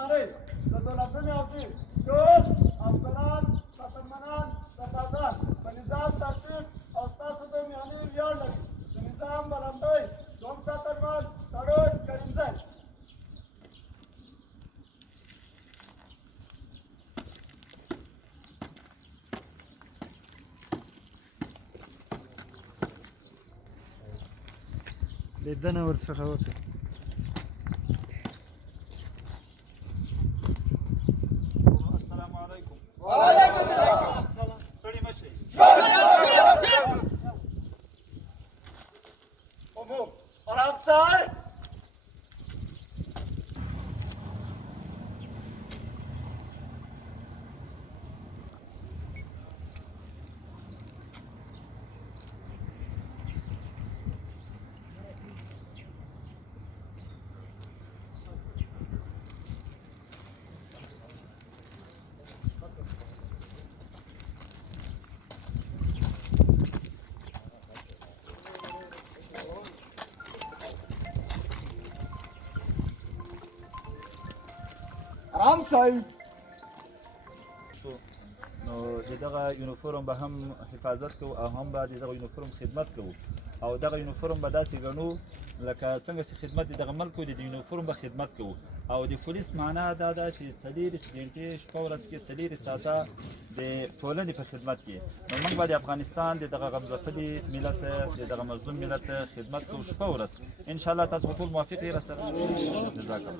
نارې د 12مې حوزې ټول افسران ساتنمنان سربازان په نظام ترتیب او ستاسو د میانې ویاړ لري د نظام بلندۍ دوم ساتنمن تړون کریمزی لیدنه ورڅخه وکړه. السلام علیکم. وعلیکم السلام. ستړي مه شئ. عموم آرام صاحب آرام صاحب نو د دغه یونیفورم به هم حفاظت کوو او هم به د دغه یونیفورم خدمت کوو او دغه یونیفورم به داسې ګڼو لکه څنګه چې خدمت د دغه ملک د یونیفورم به خدمت کوو او د پولیس معنا دا ده چې 4 غنټې شپه ورځ کې 4 ساعته د ټولنې په خدمت کې نو موږ به د افغانستان د دغه غمځپلي ملت د دغه مظلوم ملت خدمت کوو شپه ورځ ان شاء الله تاسو ټول موافق یې راسره جزاک الله